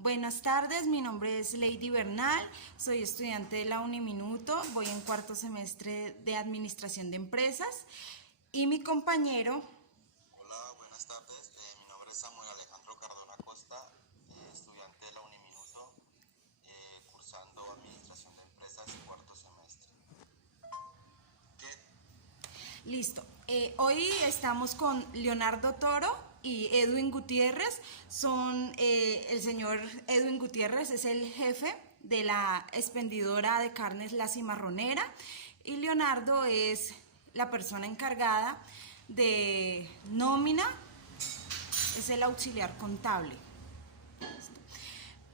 Buenas tardes, mi nombre es Lady Bernal, soy estudiante de la Uniminuto, voy en cuarto semestre de Administración de Empresas y mi compañero. Hola, buenas tardes. Mi nombre es Samuel Alejandro Cardona Costa, estudiante de la Uniminuto, cursando Administración de Empresas, cuarto semestre. Listo, hoy estamos con Leonardo Toro y Edwin Gutiérrez. El señor Edwin Gutiérrez es el jefe de la expendidora de carnes La Cimarronera y Leonardo es la persona encargada de nómina, es el auxiliar contable.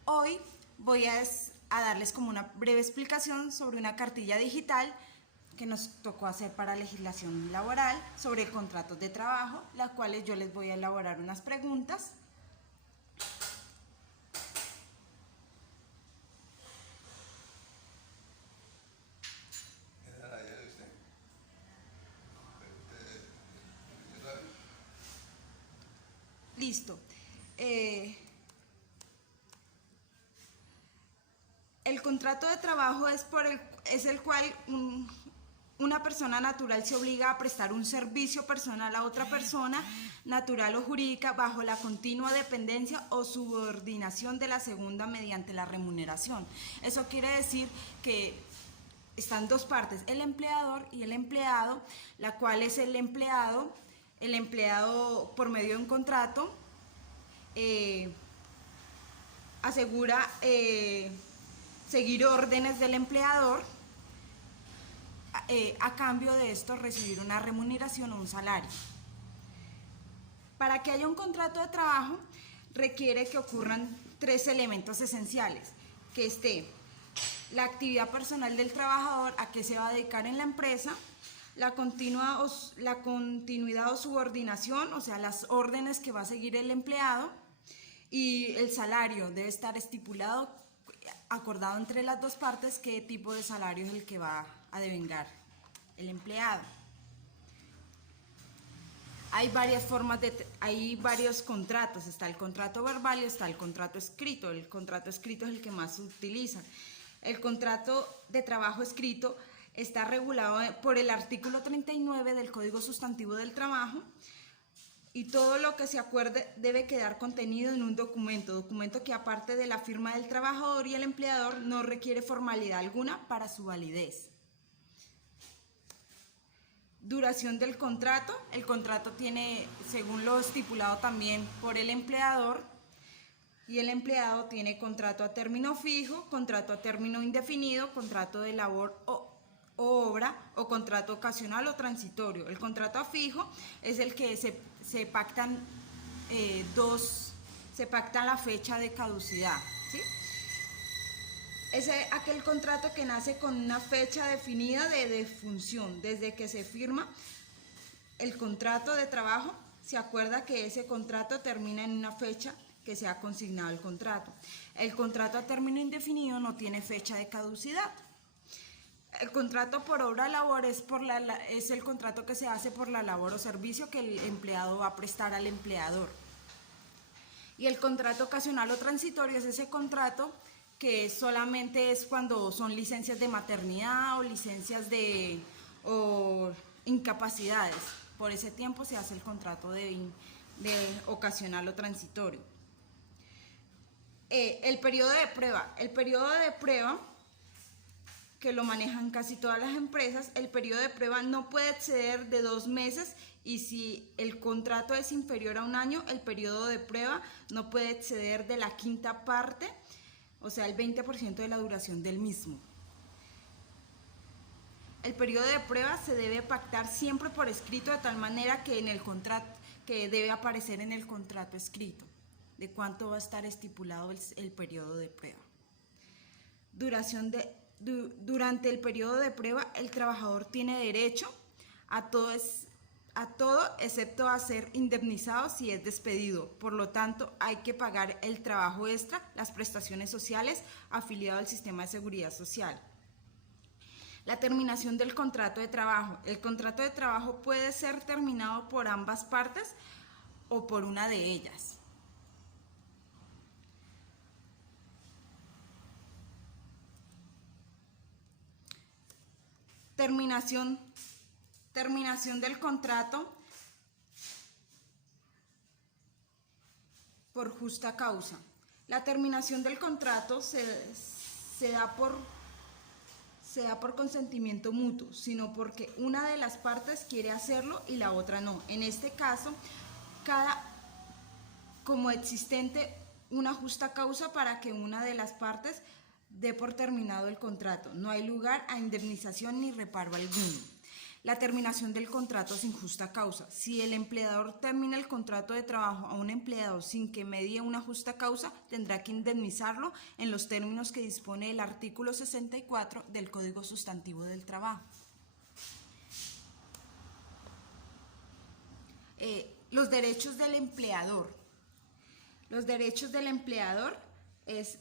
Hoy voy a darles como una breve explicación sobre una cartilla digital que nos tocó hacer para legislación laboral sobre contratos de trabajo, las cuales yo les voy a elaborar unas preguntas. Listo. El contrato de trabajo es el cual una persona natural se obliga a prestar un servicio personal a otra persona natural o jurídica bajo la continua dependencia o subordinación de la segunda mediante la remuneración. Eso quiere decir que están dos partes, el empleador y el empleado, la cual es el empleado por medio de un contrato asegura seguir órdenes del empleador, a cambio de esto recibir una remuneración o un salario. Para que haya un contrato de trabajo requiere que ocurran tres elementos esenciales, que esté la actividad personal del trabajador, a qué se va a dedicar en la empresa, la continuidad o subordinación, o sea, las órdenes que va a seguir el empleado, y el salario debe estar estipulado, acordado entre las dos partes, qué tipo de salario es el que va a devengar el empleado. Hay varios contratos, está el contrato verbal y está el contrato escrito. El contrato escrito es el que más se utiliza. El contrato de trabajo escrito está regulado por el artículo 39 del Código Sustantivo del Trabajo, y todo lo que se acuerde debe quedar contenido en un documento que, aparte de la firma del trabajador y el empleador, no requiere formalidad alguna para su validez. Duración del contrato. El contrato tiene, según lo estipulado también por el empleador, y el empleado tiene contrato a término fijo, contrato a término indefinido, contrato de labor o obra, o contrato ocasional o transitorio. El contrato a fijo es el que se pactan se pacta la fecha de caducidad, ¿sí? Es aquel contrato que nace con una fecha definida de defunción. Desde que se firma el contrato de trabajo, se acuerda que ese contrato termina en una fecha que se ha consignado el contrato. El contrato a término indefinido no tiene fecha de caducidad. El contrato por obra o labor es el contrato que se hace por la labor o servicio que el empleado va a prestar al empleador. Y el contrato ocasional o transitorio es ese contrato que solamente es cuando son licencias de maternidad o licencias o incapacidades. Por ese tiempo se hace el contrato de ocasional o transitorio. El periodo de prueba. El periodo de prueba, que lo manejan casi todas las empresas, el periodo de prueba no puede exceder de 2 meses, y si el contrato es inferior a un año, el periodo de prueba no puede exceder de la quinta parte, o sea, el 20% de la duración del mismo. El periodo de prueba se debe pactar siempre por escrito, de tal manera que en el contrato, que debe aparecer en el contrato escrito de cuánto va a estar estipulado el periodo de prueba. Durante el periodo de prueba, el trabajador tiene derecho a todo excepto a ser indemnizado si es despedido. Por lo tanto, hay que pagar el trabajo extra, las prestaciones sociales, afiliado al sistema de seguridad social. La terminación del contrato de trabajo. El contrato de trabajo puede ser terminado por ambas partes o por una de ellas. Terminación del contrato por justa causa. La terminación del contrato se da por consentimiento mutuo, sino porque una de las partes quiere hacerlo y la otra no. En este caso, como existente una justa causa para que una de las partes dé por terminado el contrato. No hay lugar a indemnización ni reparo alguno. La terminación del contrato sin justa causa. Si el empleador termina el contrato de trabajo a un empleado sin que medie una justa causa, tendrá que indemnizarlo en los términos que dispone el artículo 64 del Código Sustantivo del Trabajo. Los derechos del empleador. Los derechos del empleador es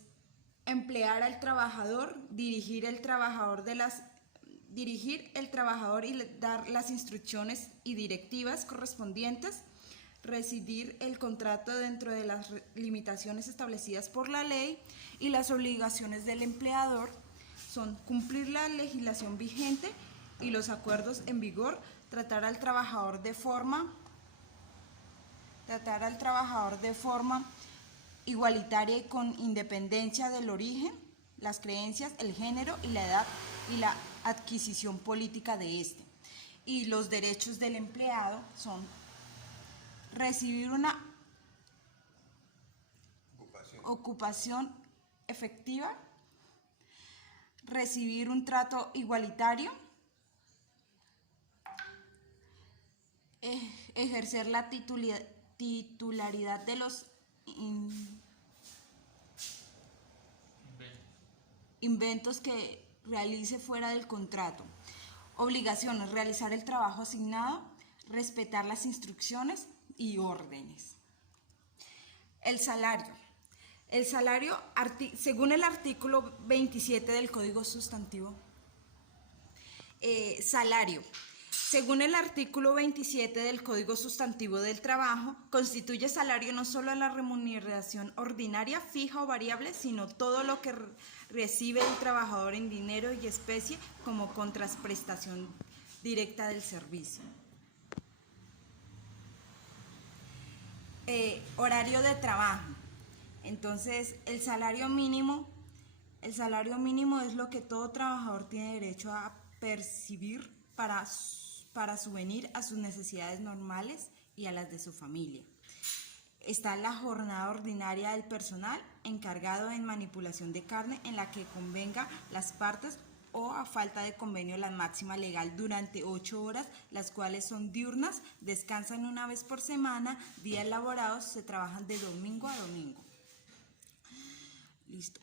emplear al trabajador, dirigir el trabajador y dar las instrucciones y directivas correspondientes, residir el contrato dentro de las limitaciones establecidas por la ley, y las obligaciones del empleador son cumplir la legislación vigente y los acuerdos en vigor, tratar al trabajador de forma igualitaria y con independencia del origen, las creencias, el género y la edad y la adquisición política de éste. Y los derechos del empleado son recibir una ocupación efectiva, recibir un trato igualitario, ejercer la titularidad de los inventos que realice fuera del contrato. Obligaciones: realizar el trabajo asignado, respetar las instrucciones y órdenes. El salario. El salario, según el artículo 27 del Código Sustantivo. Salario. Según el artículo 27 del Código Sustantivo del Trabajo, constituye salario no solo la remuneración ordinaria, fija o variable, sino todo lo que recibe el trabajador en dinero y especie como contraprestación directa del servicio. Horario de trabajo. Entonces, el salario mínimo es lo que todo trabajador tiene derecho a percibir para subvenir a sus necesidades normales y a las de su familia. Está la jornada ordinaria del personal encargado en manipulación de carne, en la que convenga las partes, o a falta de convenio la máxima legal, durante 8 horas, las cuales son diurnas, descansan una vez por semana, días laborados se trabajan de domingo a domingo. Listo.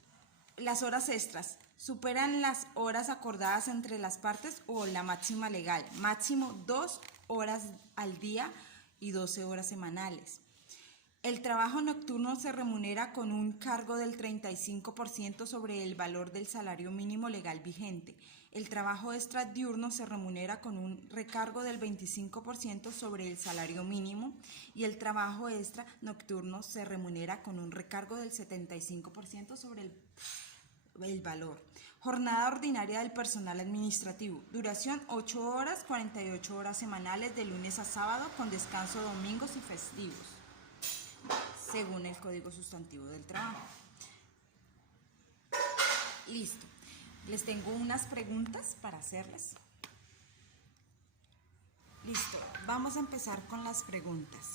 Las horas extras superan las horas acordadas entre las partes o la máxima legal, máximo 2 horas al día y 12 horas semanales. El trabajo nocturno se remunera con un cargo del 35% sobre el valor del salario mínimo legal vigente. El trabajo extra diurno se remunera con un recargo del 25% sobre el salario mínimo, y el trabajo extra nocturno se remunera con un recargo del 75% sobre el valor. Jornada ordinaria del personal administrativo. Duración 8 horas, 48 horas semanales de lunes a sábado, con descanso domingos y festivos, según el Código Sustantivo del Trabajo. Listo. Les tengo unas preguntas para hacerles. Listo. Vamos a empezar con las preguntas.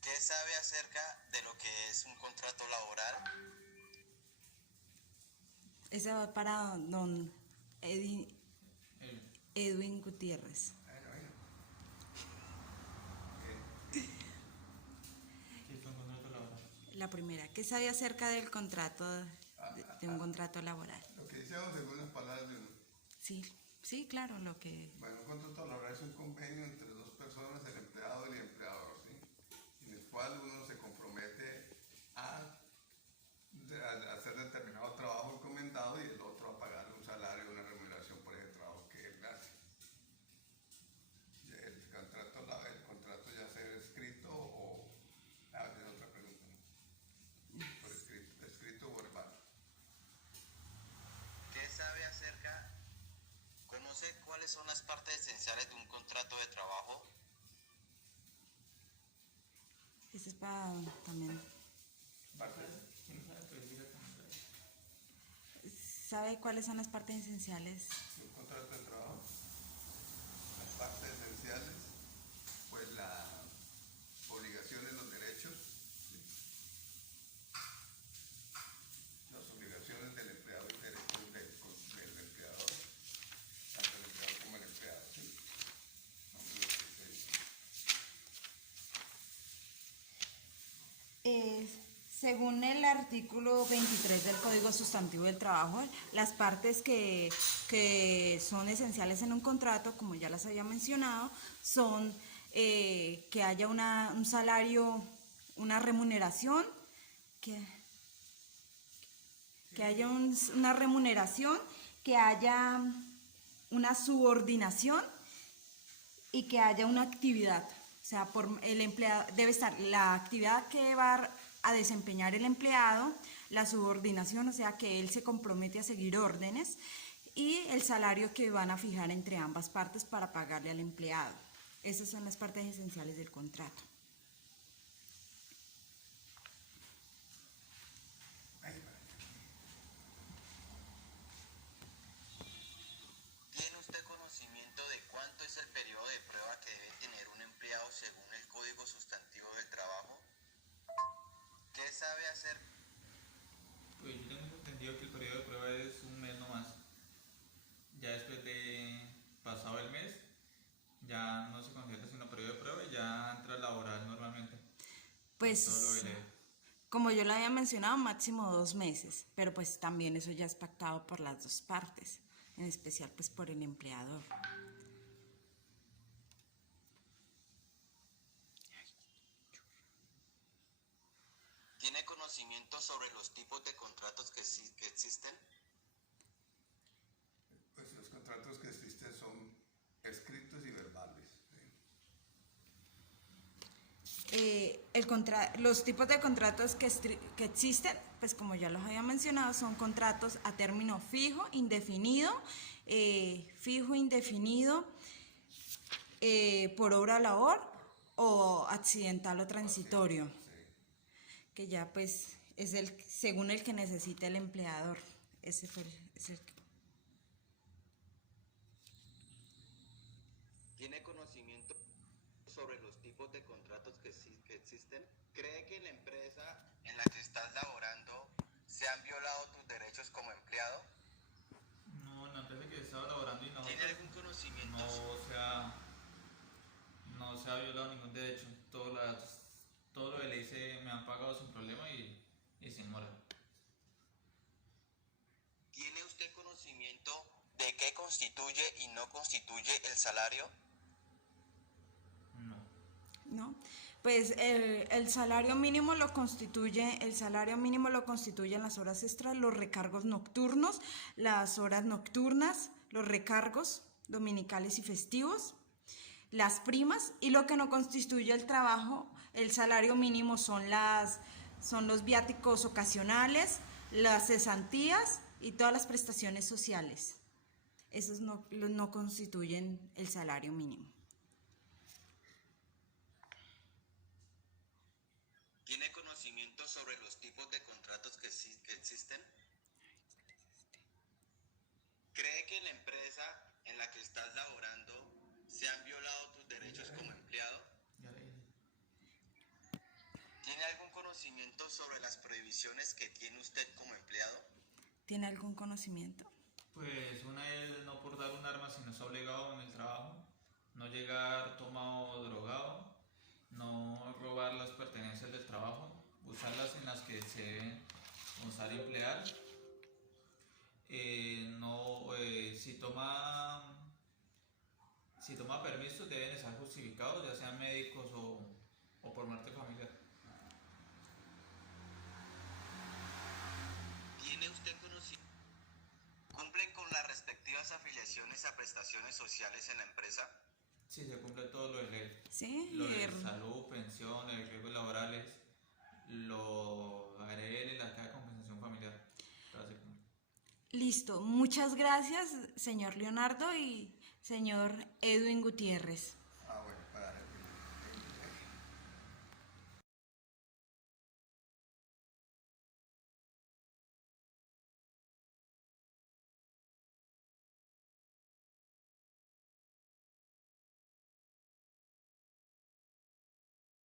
¿Qué sabe acerca de lo que es un contrato laboral? Esa va para don Edwin Gutiérrez. La primera, ¿qué sabe acerca del contrato, de un contrato laboral? Lo que decíamos según las palabras de uno. Sí, claro, lo que... Bueno, un contrato laboral es un convenio entre dos personas, el empleado y el empleador, ¿sí? En el cual uno se compromete a hacer determinado trabajo encomendado y el otro a pagarle un salario, una remuneración por ese trabajo que él hace. El contrato ya sea escrito o... es otra pregunta, ¿no? Por escrito o verbal. son las partes esenciales de un contrato de trabajo? Ese es para también. Parte ¿Sabe cuáles son las partes esenciales? de un contrato de trabajo. Las partes esenciales, pues las obligaciones, los derechos, ¿sí? Las obligaciones del empleado y derechos del empleador, tanto el empleador como el empleado, ¿sí? Son los que se dicen. Según el artículo 23 del Código Sustantivo del Trabajo, las partes que son esenciales en un contrato, como ya las había mencionado, son que haya un salario, una remuneración, que haya una remuneración, que haya una subordinación y que haya una actividad. O sea, por el empleado debe estar la actividad que va a desempeñar el empleado, la subordinación, o sea, que él se compromete a seguir órdenes, y el salario que van a fijar entre ambas partes para pagarle al empleado. Esas son las partes esenciales del contrato. ¿Tiene usted conocimiento de cuánto es el periodo de prueba que debe tener un empleado según el Código Sustantivo del Trabajo? ¿Qué sabe hacer? Pues yo tengo entendido que el periodo de prueba es un mes nomás. Ya después de pasado el mes, ya no se considera sino periodo de prueba y ya entra a laboral normalmente. Pues, Todo lo de ley. como yo lo había mencionado, máximo 2 meses, pero pues también eso ya es pactado por las dos partes, en especial pues por el empleador. ¿Tiene conocimiento sobre los tipos de contratos que existen? Pues los contratos que existen son escritos y verbales, ¿sí? Los tipos de contratos que existen, pues como ya los había mencionado, son contratos a término fijo, indefinido, por obra o labor, o accidental o transitorio, que ya pues es según el que necesite el empleador. Ese fue es el que... ¿Tiene conocimiento sobre los tipos de contratos que existen? ¿Cree que en la empresa en la que estás laborando se han violado tus derechos como empleado? No, en la empresa que estaba laborando y ¿Tiene nosotros algún conocimiento? no se ha violado ningún derecho. Todo lo de ley me han pagado sin problema y sin mora. ¿Tiene usted conocimiento de qué constituye y no constituye el salario? No. ¿No? Pues el salario mínimo lo constituyen las horas extras, los recargos nocturnos, las horas nocturnas, los recargos dominicales y festivos, las primas, y lo que no constituye el trabajo, el salario mínimo son los viáticos ocasionales, las cesantías y todas las prestaciones sociales. Esos no constituyen el salario mínimo. ¿Tiene conocimiento sobre los tipos de contratos que existen? ¿Cree que en la empresa en la que estás laborando se han violado tus derechos como empleado? Ya leí. ¿Tiene algún conocimiento sobre las prohibiciones que tiene usted como empleado? ¿Tiene algún conocimiento? Pues una es no portar un arma si no está obligado en el trabajo, no llegar tomado o drogado, no robar las pertenencias del trabajo, usarlas en las que se deben usar y emplear. Si toma permisos deben estar justificados, ya sean médicos o por muerte familiar. ¿Tiene usted conocimiento? ¿Cumplen con las respectivas afiliaciones a prestaciones sociales en la empresa? Sí, se cumple todo lo de ley. Sí, Lo de salud, pensión, de riesgos laborales, lo ARL, la caja de compensación familiar. Todo se cumple. Listo. Muchas gracias, señor Leonardo y señor Edwin Gutiérrez.